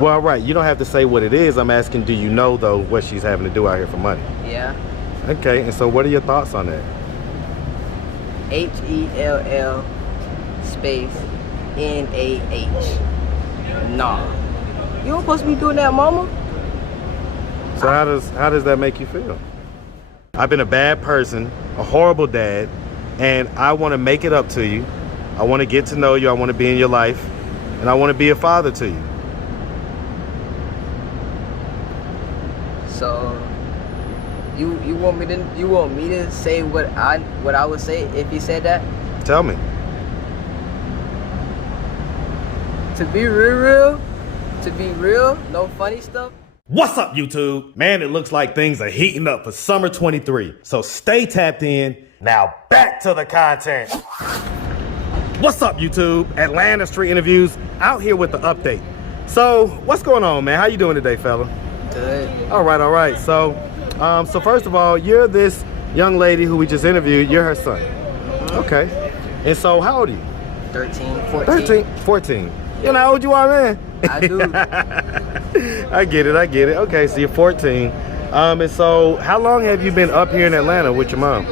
Well, right. You don't have to say what it is. I'm asking, do you know, though, what she's having to do out here for money? Yeah. Okay, and so what are your thoughts on that? HELL space NAH. Nah. You don't supposed to be doing that, mama. So how does that make you feel? I've been a bad person, a horrible dad, and I want to make it up to you. I want to get to know you. I want to be in your life, and I want to be a father to you. So you want me to say what I would say if you said that? Tell me. To be real, no funny stuff. What's up, YouTube? Man, it looks like things are heating up for summer 23. So stay tapped in. Now back to the content. What's up, YouTube? Atlanta Street Interviews out here with the update. So what's going on, man? How you doing today, fella? Good. All right. So first of all, you're this young lady who we just interviewed. You're her son. Okay. And so how old are you? 13, 14. 13, 14. You know how old you are, man? I do. I get it. Okay, so you're 14. And so how long have you been up here in Atlanta with your mom?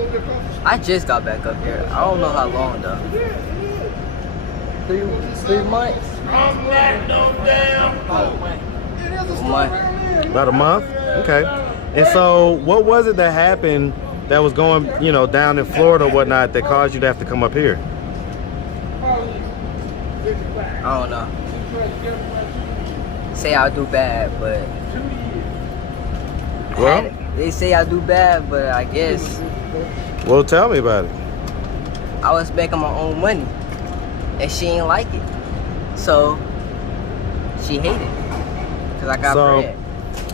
I just got back up here. I don't know how long though. 3 months? About a month? Okay. And so what was it that happened that was going, down in Florida or whatnot that caused you to have to come up here? I don't know. Say I do bad, but Well, they say I do bad, but I guess well, tell me about it. I was making my own money, and she ain't like it, so she hated it because I got bread.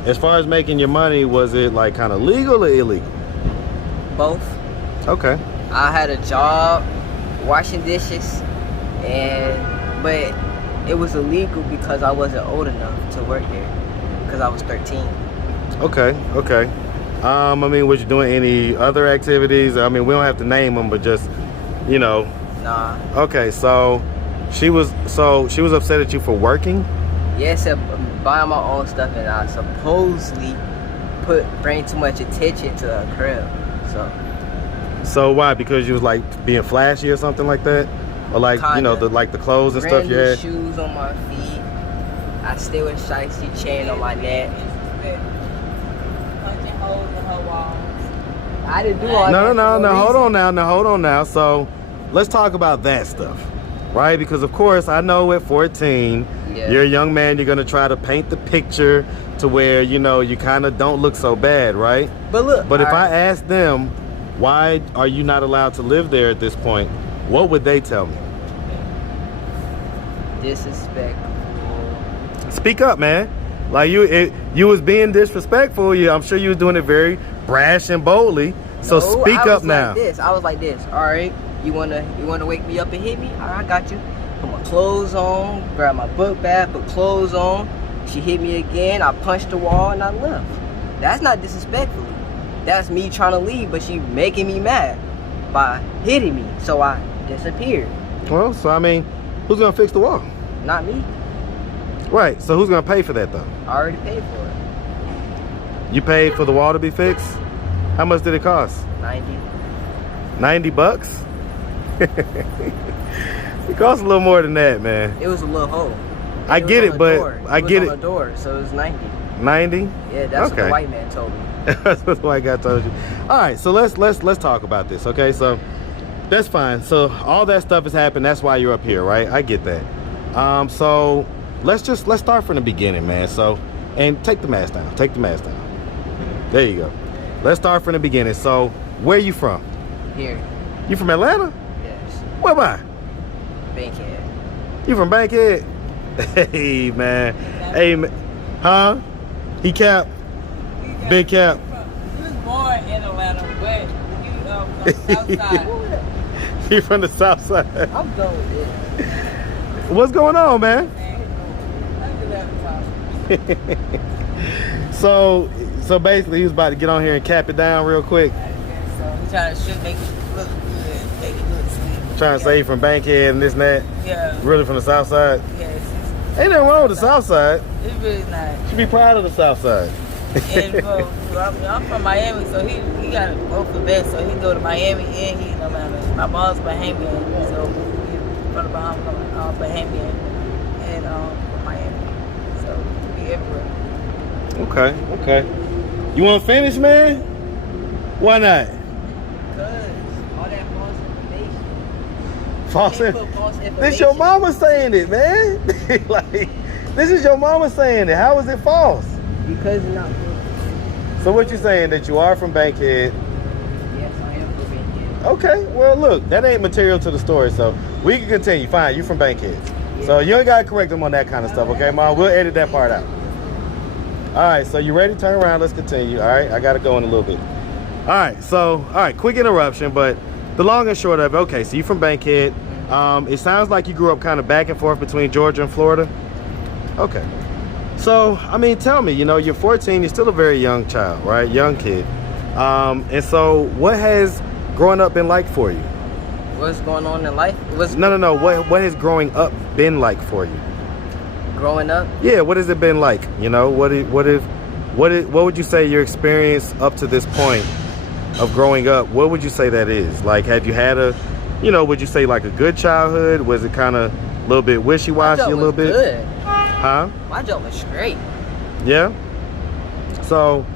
As far as making your money, was it like kind of legal or illegal? Both. Okay. I had a job washing dishes, but it was illegal because I wasn't old enough to work there because I was 13. Okay. I mean, was you doing any other activities? I mean, we don't have to name them, but just, Nah. Okay, so she was upset at you for working? Yes, buying my own stuff, and I supposedly bring too much attention to her crib. So why? Because you was like being flashy or something like that? Or like, Kinda. the clothes and stuff you had? Shoes on my feet. I still with shiesty chain on my neck. Punching holes in her walls. I didn't do all that. No, hold on now. So let's talk about that stuff, right? Because of course, I know at 14, you're a young man, you're gonna try to paint the picture to where, you kind of don't look so bad, right? But look. But if I ask them, why are you not allowed to live there at this point? What would they tell me? Disrespectful. Speak up, man. Like you was being disrespectful. I'm sure you was doing it very brash and boldly. So speak up now. I was like this. All right, you wanna wake me up and hit me? All right, I got you. Put my clothes on, grab my book bag, put clothes on. She hit me again. I punched the wall and I left. That's not disrespectful. That's me trying to leave, but she making me mad by hitting me. So I disappeared. Well, so I mean, who's gonna fix the wall? Not me. Right. So who's gonna pay for that though? I already paid for it. You paid for the wall to be fixed? How much did it cost? 90. 90 bucks? It costs a little more than that, man. It was a little hole. I get it, but I get it. It was on the door, so it was 90. 90? Yeah, that's what the white man told me. That's what the white guy told you. All right, so let's talk about this, okay? So that's fine. So all that stuff has happened. That's why you're up here, right? I get that. So let's start from the beginning, man. So, and take the mask down. Take the mask down. There you go. Let's start from the beginning. So where you from? Here. You from Atlanta? Yes. Where by? Bankhead. You from Bankhead? Hey, man. Hey, man. Huh? He cap. Big cap. He was born in Atlanta, but you from the south side. He from the south side. I'm done with this. What's going on, man? So basically he was about to get on here and cap it down real quick. So we trying to make it look good, make it look sweet. Trying to say you from Bankhead and this and that. Yeah. Really from the south side? Yes. Ain't nothing wrong with the south side. It's really not. You should be proud of the South Side. And I'm from Miami, so he got both the best. So he go to Miami and he no matter. My mom's Bahamian, so he from the Bahamas, Bahamian, and from Miami. So we everywhere. Okay. You want to finish, man? Why not? Because all that False. Can't put false information. This your mama saying it, man. Like, this is your mama saying it. How is it false? Because it's not true. So what you saying, that you are from Bankhead? Yes, I am from Bankhead. Okay, well look, that ain't material to the story, so we can continue. Fine, you from Bankhead. So you ain't gotta correct them on that kind of stuff, okay, Mom? We'll edit that part out. All right, so you ready? Turn around, let's continue. All right, I gotta go in a little bit. All right, quick interruption, but the long and short of it, okay, so you from Bankhead. It sounds like you grew up kind of back and forth between Georgia and Florida. Okay. So, I mean, tell me, you know, you're 14, you're still a very young child, right? Young kid. And so what has growing up been like for you? What's going on in life? No. What has growing up been like for you? Growing up? Yeah, what has it been like? You know, what would you say your experience up to this point of growing up, what would you say that is? Like, have you had would you say like a good childhood? Was it kind of a little bit wishy-washy, a little bit? Good. Huh? My job was straight. Yeah? So,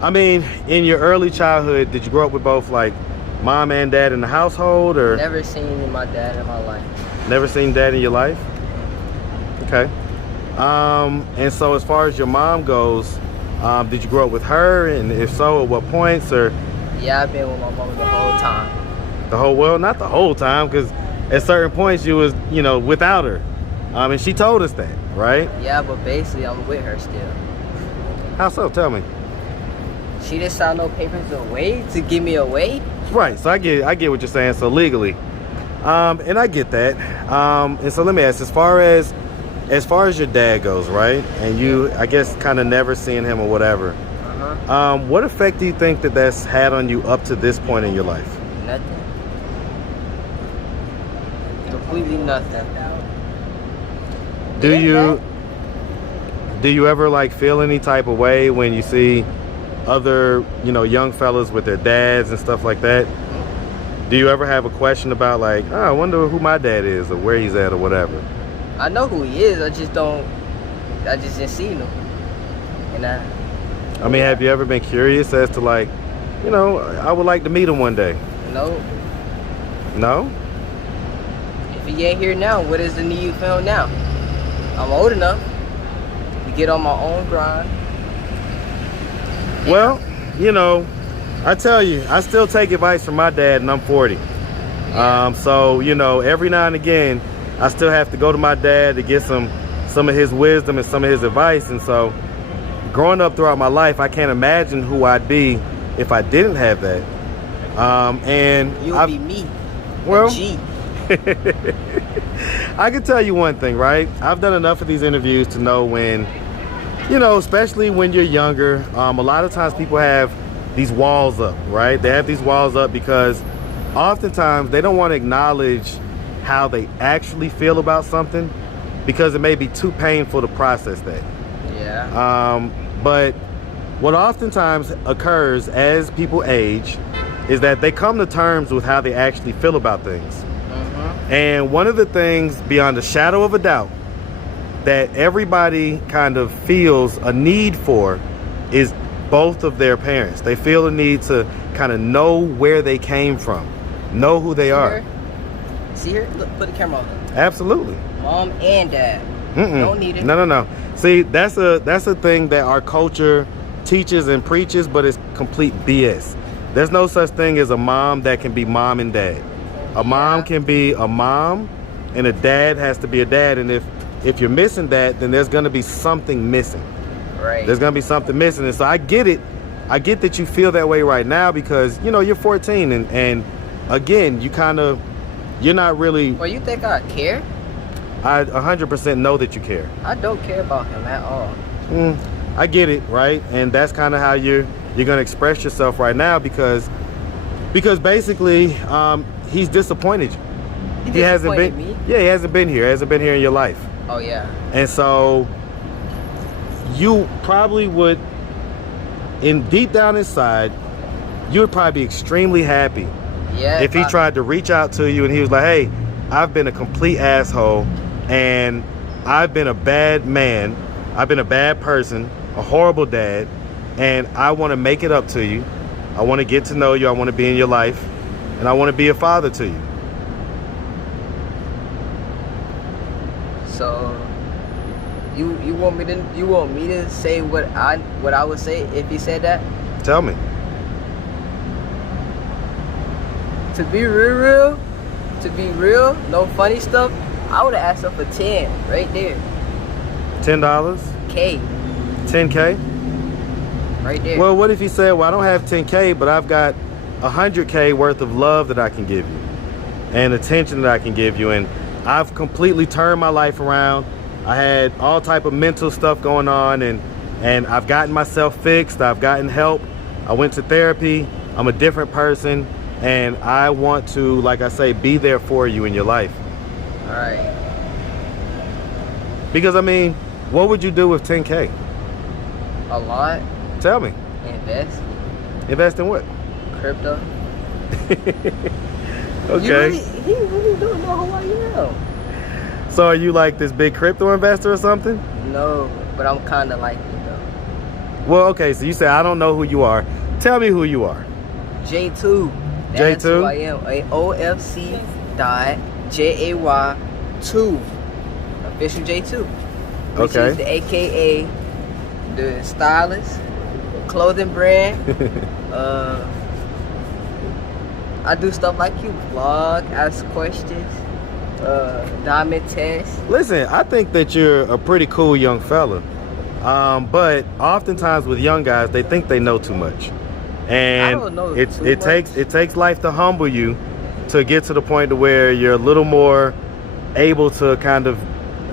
I mean, in your early childhood, did you grow up with both like mom and dad in the household, or? Never seen my dad in my life. Never seen dad in your life? Okay. And so as far as your mom goes, did you grow up with her? And if so, at what points? Or? Yeah, I've been with my mom the whole time. Not the whole time, because at certain points you was, without her. And she told us that, right? Yeah, but basically I'm with her still. How so? Tell me. She didn't sign no papers away to give me away. Right. So I get what you're saying. So legally, and I get that. And so let me ask, as far as your dad goes, right? And you, I guess, kind of never seeing him or whatever. What effect do you think that that's had on you up to this point in your life? Nothing. Completely nothing. Do you ever like feel any type of way when you see other, young fellas with their dads and stuff like that? Do you ever have a question about like, oh, I wonder who my dad is or where he's at or whatever? I know who he is. I just didn't see him. And I mean, have you ever been curious as to like, I would like to meet him one day? No. No? If he ain't here now, what is the need for him now? I'm old enough to get on my own grind. Well, I tell you, I still take advice from my dad, and I'm 40. Yeah. So, every now and again, I still have to go to my dad to get some of his wisdom and some of his advice. And so, growing up throughout my life, I can't imagine who I'd be if I didn't have that. And you'll be me. Well, G. I can tell you one thing, right? I've done enough of these interviews to know when, especially when you're younger, a lot of times people have these walls up, right? They have these walls up because oftentimes they don't want to acknowledge how they actually feel about something because it may be too painful to process that. Yeah. But what oftentimes occurs as people age is that they come to terms with how they actually feel about things. And one of the things, beyond a shadow of a doubt, that everybody kind of feels a need for is both of their parents. They feel a need to kind of know where they came from, know who they are. See her? Look, put the camera on her. Absolutely. Mom and dad. Don't need it. No. See, that's a thing that our culture teaches and preaches, but it's complete BS. There's no such thing as a mom that can be mom and dad. A mom can be a mom, and a dad has to be a dad. And if you're missing that, then there's going to be something missing. Right. There's going to be something missing. And so I get it. I get that you feel that way right now because, you're 14. And again, you're not really... Well, you think I care? I 100% know that you care. I don't care about him at all. I get it, right? And that's kind of how you're going to express yourself right now because basically... he's disappointed you. He hasn't been. Me? Yeah, he hasn't been here. Hasn't been here in your life. Oh yeah. And so, you probably would, deep down inside, you would probably be extremely happy if he tried to reach out to you and he was like, hey, I've been a complete asshole and I've been a bad man, I've been a bad person, a horrible dad, and I want to make it up to you. I want to get to know you, I want to be in your life, and I want to be a father to you. So you want me to say what I would say if he said that? Tell me. To be real, no funny stuff, I would have asked her for 10 right there. $10? K. 10K? Right there. Well, what if he said, well, I don't have 10K, but I've got 100K worth of love that I can give you and attention that I can give you, and I've completely turned my life around. I had all type of mental stuff going on, and I've gotten myself fixed. I've gotten help. I went to therapy. I'm a different person, and I want to, like I say, be there for you in your life. All right. Because, I mean, what would you do with 10K? A lot. Tell me. Invest. Invest in what? Crypto. Okay. He really don't know who I am. So are you like this big crypto investor or something? No, but I'm kind of like you though. Well, okay, so you say I don't know who you are. Tell me who you are. J2. That's who I am. AOFC dot JAY2. Official J2. Which Okay. is the AKA the stylist, clothing brand. I do stuff like you, vlog, ask questions, diamond test. Listen, I think that you're a pretty cool young fella. But oftentimes with young guys, they think they know too much. And I don't know too much. it takes life to humble you to get to the point to where you're a little more able to kind of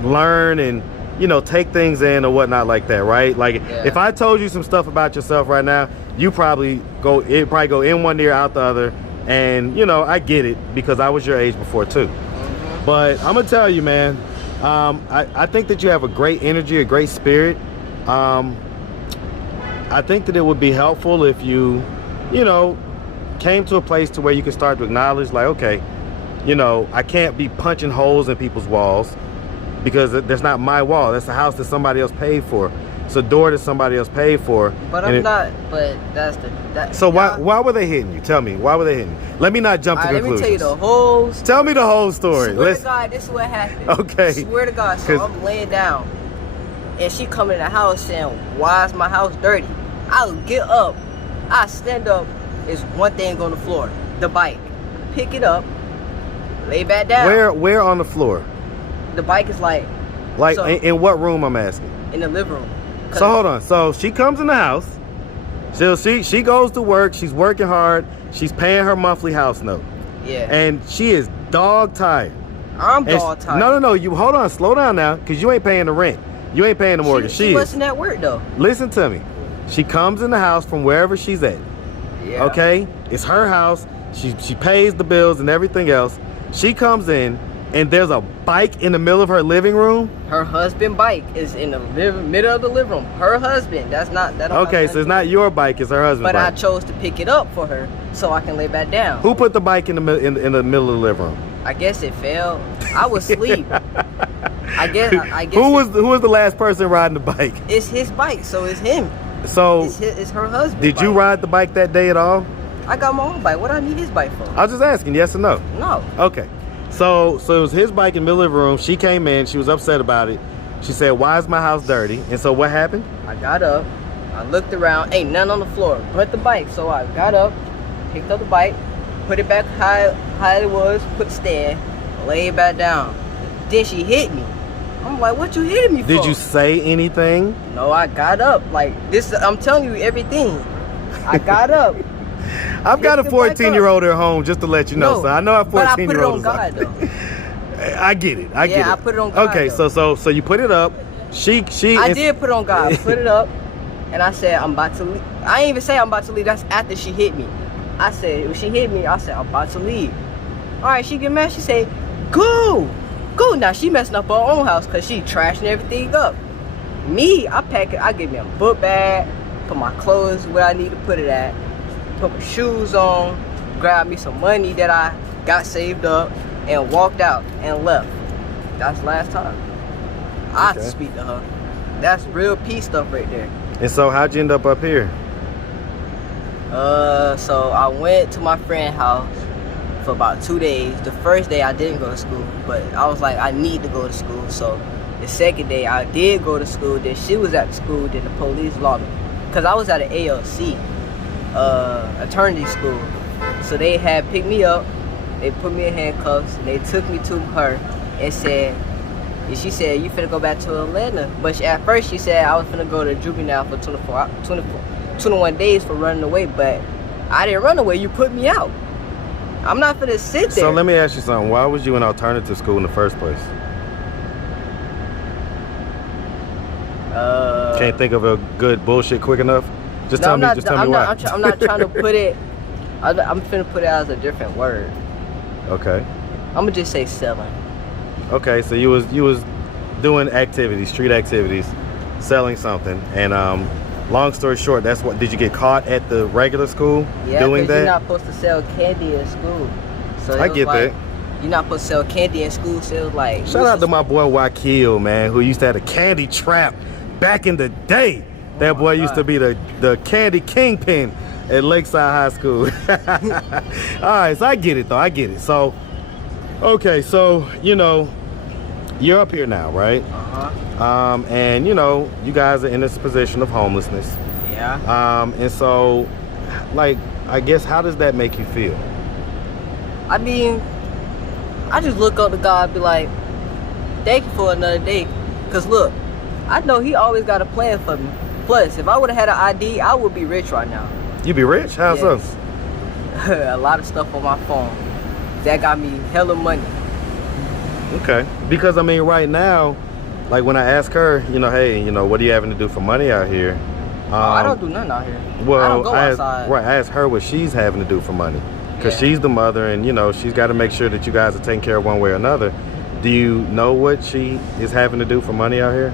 learn and, you know, take things in or whatnot like that, right? Like if I told you some stuff about yourself right now, it'd probably go in one ear out the other. And, you know, I get it because I was your age before too. Mm-hmm. But I'm gonna tell you, man, I think that you have a great energy, a great spirit. I think that it would be helpful if you know, came to a place to where you can start to acknowledge, like, okay, you know, I can't be punching holes in people's walls because that's not my wall. That's a house that somebody else paid for. It's a door that somebody else paid for. But So why were they hitting you? Tell me, why were they hitting you? Let me not jump to conclusions. Let me tell you the whole story. Tell me the whole story. Swear to God, this is what happened. Okay. Swear to God. So I'm laying down, and she come in the house saying, "Why is my house dirty?" I'll get up, I stand up. There's one thing on the floor, the bike. Pick it up, lay back down. Where on the floor? The bike is like so, in what room, I'm asking? In the living room. So hold on. So she comes in the house. So she goes to work. She's working hard. She's paying her monthly house note. Yeah. And she is dog tired. I'm dog tired. No. You hold on. Slow down now, because you ain't paying the rent. You ain't paying the mortgage. She wasn't at work though. Listen to me. She comes in the house from wherever she's at. Yeah. Okay. It's her house. She pays the bills and everything else. She comes in, and there's a bike in the middle of her living room. Her husband bike is in the middle of the living room. Her husband. That's not that. Okay, so it's not your bike, it's her husband's bike. But I chose to pick it up for her so I can lay back down. Who put the bike in the middle of the living room? I guess it fell. I was asleep. I guess. Who was the last person riding the bike? It's his bike, so it's him. So it's her husband. Did you ride the bike that day at all? I got my own bike. What do I need his bike for? I was just asking, yes or no? No. Okay. So it was his bike in the middle of the room. She came in. She was upset about it. She said, "Why is my house dirty?" And so what happened? I got up. I looked around. Ain't nothing on the floor but the bike. So I got up, picked up the bike, put it back how it was, put the stand, laid back down. Then she hit me. I'm like, "What you hitting me for?" Did you say anything? No, I got up. Like this, I'm telling you everything. I got up. I've got a 14-year-old at home, just to let you know. So I know I have 14-year-olds. But I put it on God though. I get it. I get it. I put it on God. Okay, though. so you put it up. I did put it on God. I put it up, and I said I'm about to leave. I ain't even say I'm about to leave. That's after she hit me. I said when she hit me, I said I'm about to leave. All right, she get mad. She said, "Go." Now she messing up her own house because she trashing everything up. Me, I give me a book bag, put my clothes where I need to put it at, put my shoes on, grab me some money that I got saved up, and walked out and left. That's the last time I Okay. speak to her. That's real peace stuff right there. And so how'd you end up here? So I went to my friend's house for about 2 days. The first day I didn't go to school, but I was like, I need to go to school. So the second day I did go to school. Then she was at the school. Then the police locked me, cause I was at an ALC, attorney school. So they had picked me up. They put me in handcuffs. And they took me to her and she said, you finna go back to Atlanta. But at first she said I was finna go to juvenile for 21 days for running away. But I didn't run away. You put me out. I'm not finna sit there. So let me ask you something. Why was you in alternative school in the first place? Can't think of a good bullshit quick enough? Just tell me why. I'm not trying to put it. I'm finna put it as a different word. Okay. I'm gonna just say selling. Okay, so you was doing activities, street activities, selling something, and long story short, that's what. Did you get caught at the regular school doing that? You're not supposed to sell candy in school. So I get that. You're not supposed to sell candy in school. So it was like. Shout out to my boy Wakil, man, who used to have a candy trap back in the day. That boy used to be the candy kingpin at Lakeside High School. All right, so I get it though. I get it. So, okay, so you're up here now, right? And you guys are in this position of homelessness. Yeah. And so, like, I guess, how does that make you feel? I mean, I just look up to God and be like, thank you for another day. Cause look, I know He always got a plan for me. Plus, if I would have had an ID, I would be rich right now. You be rich? How so? A lot of stuff on my phone. That got me hella money. Okay. Because I mean, right now, like when I ask her, hey, what are you having to do for money out here? I don't do nothing out here. Well, I don't go outside. I asked her what she's having to do for money. Because she's the mother and, she's got to make sure that you guys are taken care of one way or another. Do you know what she is having to do for money out here?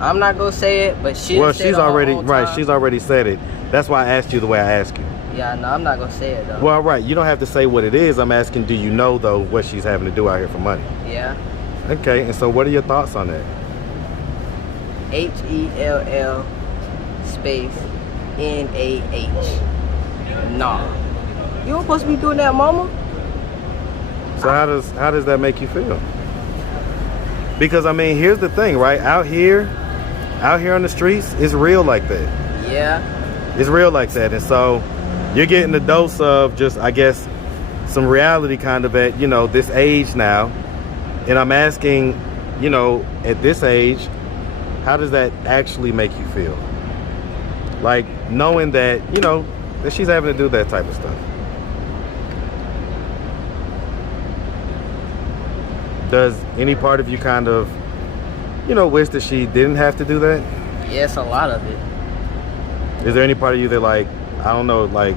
I'm not going to say it, but she's already, right, she's already said it. That's why I asked you the way I asked you. Yeah, no, I'm not going to say it, though. Well, right, you don't have to say what it is. I'm asking, do you know, though, what she's having to do out here for money? Yeah. Okay, and so what are your thoughts on that? HELL space NAH. Nah. You don't supposed to be doing that, mama? So how does that make you feel? Because I mean, here's the thing, right? Out here on the streets, it's real like that. Yeah. It's real like that. And so you're getting a dose of just, I guess, some reality kind of at, this age now. And I'm asking, at this age, how does that actually make you feel? Like knowing that, that she's having to do that type of stuff. Does any part of you kind of, wish that she didn't have to do that? Yes, a lot of it. Is there any part of you that, like, I don't know, like,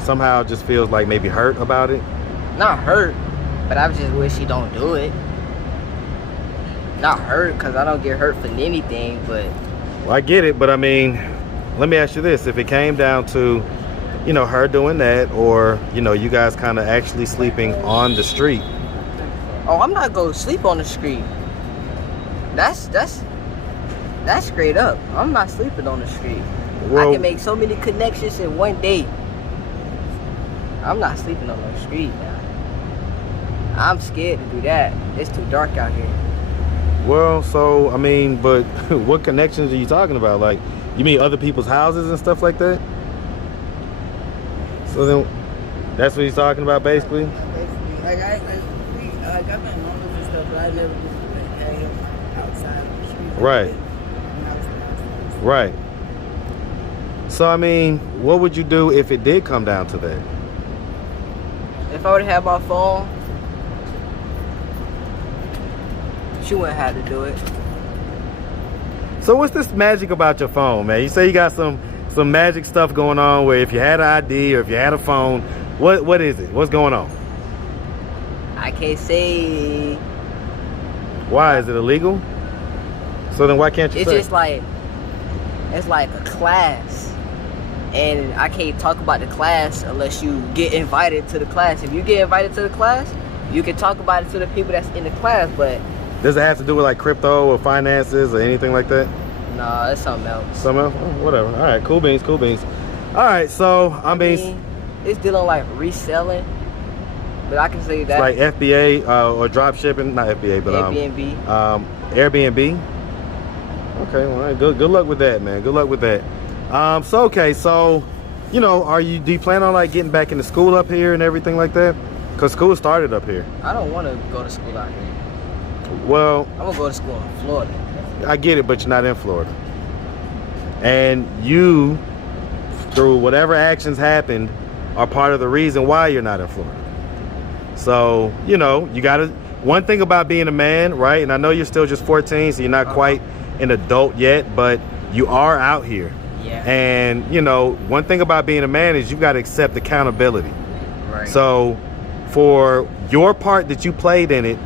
somehow just feels like maybe hurt about it? Not hurt, but I just wish she don't do it. Not hurt, because I don't get hurt for anything, but... Well, I get it, but I mean, let me ask you this. If it came down to, her doing that, or, you guys kind of actually sleeping on the street. Oh, I'm not going to sleep on the street. That's straight up. I'm not sleeping on the street. Well, I can make so many connections in one day. I'm not sleeping on the street now. I'm scared to do that. It's too dark out here. Well, so, I mean, but what connections are you talking about? Like, you mean other people's houses and stuff like that? So then, that's what he's talking about, basically? I've been homeless and stuff, but I never had him outside of the street. Right. Right. So, I mean, what would you do if it did come down to that? If I would have had my phone, she wouldn't have to do it. So what's this magic about your phone, man? You say you got some magic stuff going on where if you had an ID or if you had a phone, what is it? What's going on? I can't say. Why? Is it illegal? So then why can't you It's say? just like, it's like a class. And I can't talk about the class unless you get invited to the class. If you get invited to the class, you can talk about it to the people that's in the class, but Does it have to do with like crypto or finances or anything like that? nah, it's something else. Something else? Oh, whatever. All right, cool beans, cool beans. All right, so I mean, It's dealing like reselling, but I can say it's that like FBA or drop shipping, not FBA, but Airbnb. Airbnb. Okay, well, all right, good luck with that, man. Good luck with that. So okay, so you know, do you plan on like getting back into school up here and everything like that? Cause school started up here. I don't want to go to school out here. Well, I'm gonna go to school in Florida. I get it, but you're not in Florida. And you, through whatever actions happened, are part of the reason why you're not in Florida. So, you know, you gotta, one thing about being a man, right? And I know you're still just 14, so you're not quite an adult yet, but you are out here. Yeah. And, you know, one thing about being a man is you gotta accept accountability. Right. So, for your part that you played in it,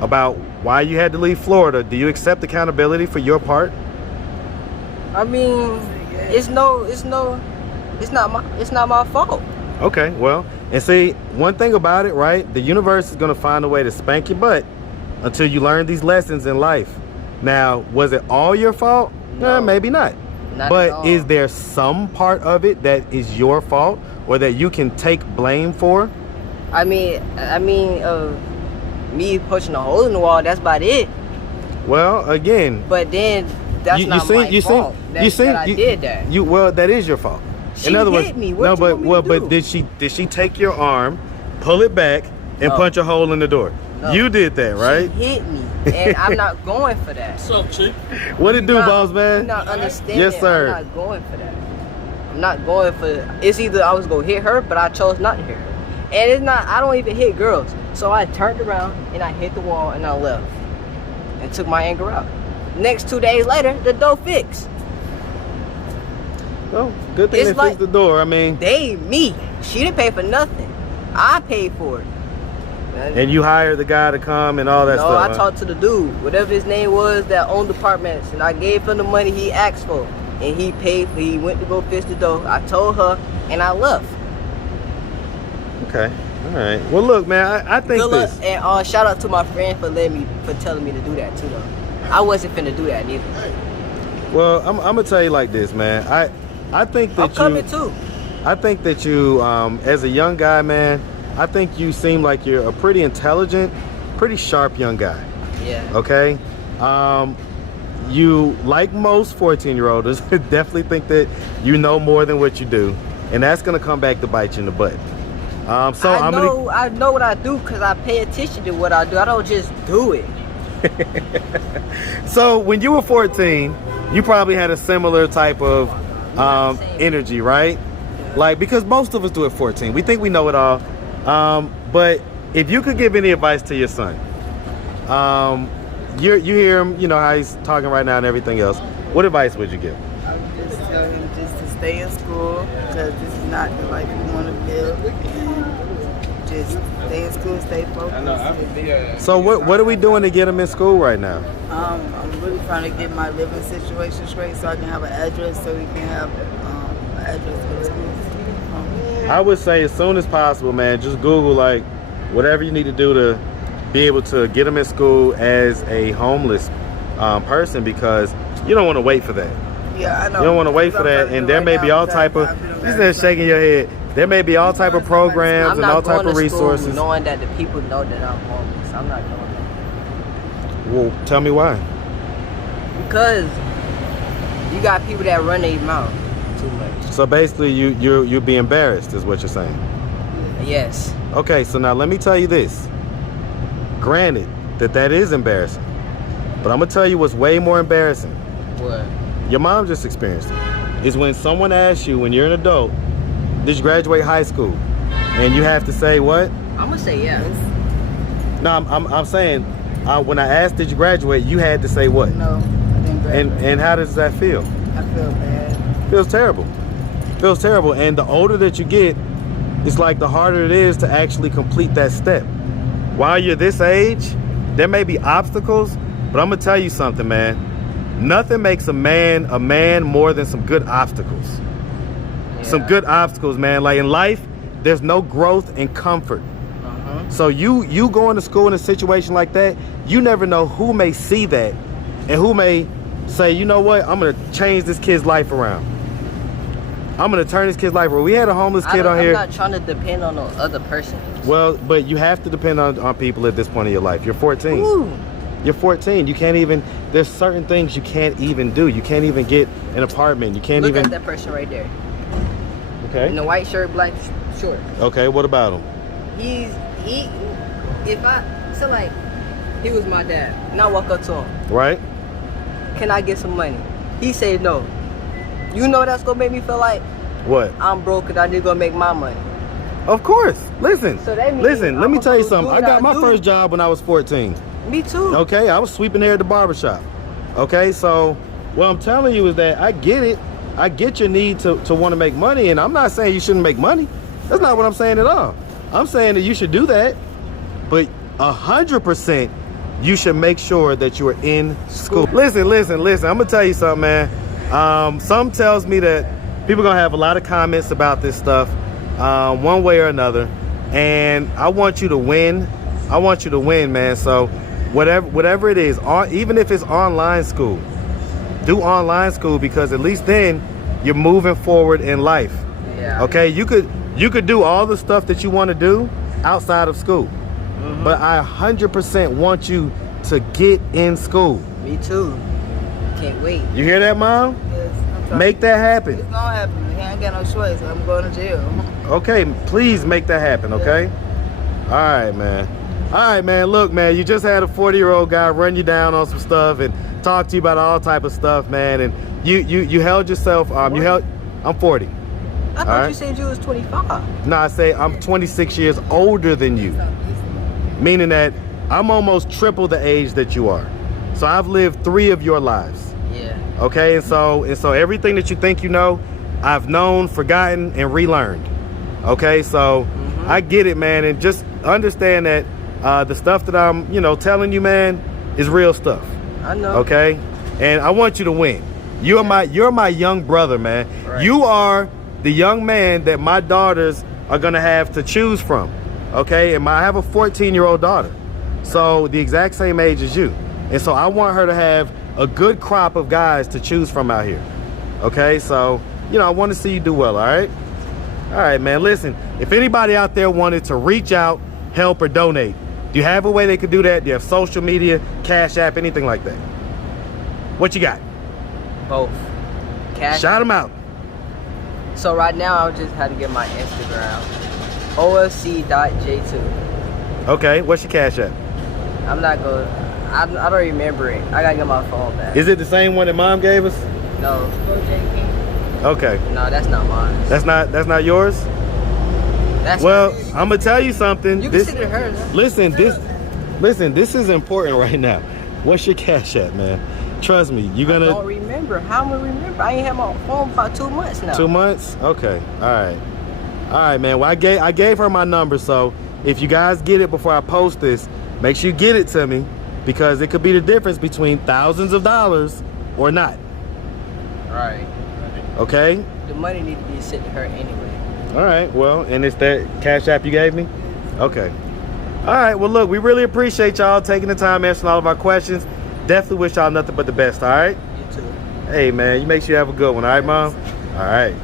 about why you had to leave Florida, do you accept accountability for your part? I mean, it's not my fault. Okay, well, and see, one thing about it, right? The universe is gonna find a way to spank your butt until you learn these lessons in life. Now, was it all your fault? No. Maybe not. Not But at all. is there some part of it that is your fault or that you can take blame for? I mean, me pushing a hole in the wall, that's about it. Well, again, But then that's not my fault. That I did that. Well, that is your fault. She In other words, hit me. What you want me to but do? did she take your arm, pull it back, and No. punch a hole in the door? No. You did that, right? She hit me, and I'm not going for that. What's up, chick? What it do, Not- boss man? You're not understanding. Yes, sir. I'm not going for that. I'm not going for. It's either I was gonna hit her, but I chose not to hit her. And it's not. I don't even hit girls. So I turned around and I hit the wall and I left, and took my anger out. Next 2 days later, the door fixed. Well, good thing It's they like- fixed the door. I mean, Me. She didn't pay for nothing. I paid for it. and you hired the guy to come and all that No, stuff. I huh? talked to the dude, whatever his name was, that owned apartments, and I gave him the money he asked for, and he paid. He went to go fix the door. I told her, and I left. Okay. All right. Well, look, man, I think Good luck, this. and shout out to my friend for telling me to do that too, though. I wasn't finna do that neither. Well, I'm gonna tell you like this, man. I think that I'm coming too. I think that you, as a young guy, man, I think you seem like you're a pretty intelligent, pretty sharp young guy. Yeah. Okay. You, like most 14-year-olds, definitely think that you know more than what you do, and that's gonna come back to bite you in the butt. So I I'm know what I do because I pay attention to what I do. I don't just do it. So when you were 14, you probably had a similar type of energy, right? Like, because most of us do at 14. We think we know it all. But if you could give any advice to your son, you hear him, you know how he's talking right now and everything else. What advice would you give? I would just tell him just to stay in school because this is not the life you want to live. And just stay in school, stay focused. So what are we doing to get him in school right now? I'm really trying to get my living situation straight so I can have an address so we can have an address for the school. I would say as soon as possible, man. Just Google like whatever you need to do to be able to get him in school as a homeless person, because you don't want to wait for that. Yeah, I know. You don't want to wait for that, and there may be all type of. You said shaking your head. There may be all type of programs I'm and all not type going of to school resources. knowing that the people know that I'm homeless. I'm not doing that. Well, tell me why. Because you got people that run their mouth too much. So basically, you'll be embarrassed, is what you're saying. Yes. Okay, so now let me tell you this. Granted that is embarrassing, but I'm gonna tell you what's way more embarrassing. What? Your mom just experienced it. Is when someone asks you, when you're an adult, did you graduate high school? And you have to say what? I'm gonna say yes. No, I'm saying when I asked did you graduate, you had to say what? No, I didn't graduate. And how does that feel? I feel bad. Feels terrible. Feels terrible. And the older that you get, it's like the harder it is to actually complete that step. While you're this age, there may be obstacles, but I'm gonna tell you something, man. Nothing makes a man more than some good obstacles. Some good obstacles, man. Like in life, there's no growth and comfort. So you going to school in a situation like that, you never know who may see that and who may say, you know what, I'm gonna change this kid's life around. I'm gonna turn this kid's life around. We had a homeless kid on here. I'm not trying to depend on no other person. Well, but you have to depend on people at this point in your life. You're 14. Ooh. You're 14. You can't even, there's certain things you can't even do. You can't even get an apartment. You can't Look even. at that person right there. Okay. In the white shirt, black short. Okay, what about him? He was my dad. And I walk up to him. Right? Can I get some money? He said no. You know that's gonna make me feel like What? I'm broke and I need to go make my money. Of course. Listen. So that means Listen, let me I'ma tell you go something. do I what got I my do. first job when I was 14. Me too. Okay, I was sweeping hair at the barbershop. Okay, so what I'm telling you is that I get it. I get your need to want to make money, and I'm not saying you shouldn't make money. That's not what I'm saying at all. I'm saying that you should do that, but 100% you should make sure that you are in school. Listen. I'm gonna tell you something, man. Some tells me that people gonna have a lot of comments about this stuff, one way or another, and I want you to win. I want you to win, man. So whatever it is, even if it's online school, do online school, because at least then you're moving forward in life. Yeah. Okay, you could do all the stuff that you want to do outside of school, but I 100% want you to get in school. Me too. Can't wait. You hear that, Mom? Yes, I'm trying. Make that happen. It's gonna happen. He ain't got no choice. I'm going to jail. Okay, please make that happen, okay? All right, man. All right, man. Look, man, you just had a 40-year-old guy run you down on some stuff and talk to you about all type of stuff, man. And you held yourself. I'm 40. I thought you said you was 25. No, I say I'm 26 years older than you, meaning that I'm almost triple the age that you are. So I've lived 3 of your lives. Yeah. Okay, and so everything that you think you know, I've known, forgotten, and relearned. Okay, so I get it, man, and just understand that the stuff that I'm, telling you, man, is real stuff. I know. Okay, and I want you to win. You're my young brother, man. Right. You are the young man that my daughters are gonna have to choose from. Okay, and I have a 14-year-old daughter, so the exact same age as you, and so I want her to have a good crop of guys to choose from out here. Okay, so I want to see you do well. All right, man. Listen, if anybody out there wanted to reach out, help, or donate, do you have a way they could do that? Do you have social media, Cash App, anything like that? What you got? Both. Cash. Shout them out. So right now I just had to get my Instagram. OFC.J2. Okay, what's your Cash App? I'm not going. I don't remember it. I gotta get my phone back. Is it the same one that Mom gave us? No. Okay. No, that's not mine. That's not yours? That's Well, not, I'm gonna tell you something. you can send it to her. though. Listen, this is important right now. What's your Cash App, man? Trust me, you're I don't gonna. remember. How am I remember? I ain't had my phone for about 2 months now. 2 months? Okay. All right, man. Well, I gave her my number, so if you guys get it before I post this, make sure you get it to me, because it could be the difference between thousands of dollars or not. Right. Okay. The money need to be sent to her anyway. All right. Well, and it's that Cash App you gave me? Okay. All right. Well, look, we really appreciate y'all taking the time answering all of our questions. Definitely wish y'all nothing but the best. All right. You too. Hey, man, you make sure you have a good one. All right, Mom? All right.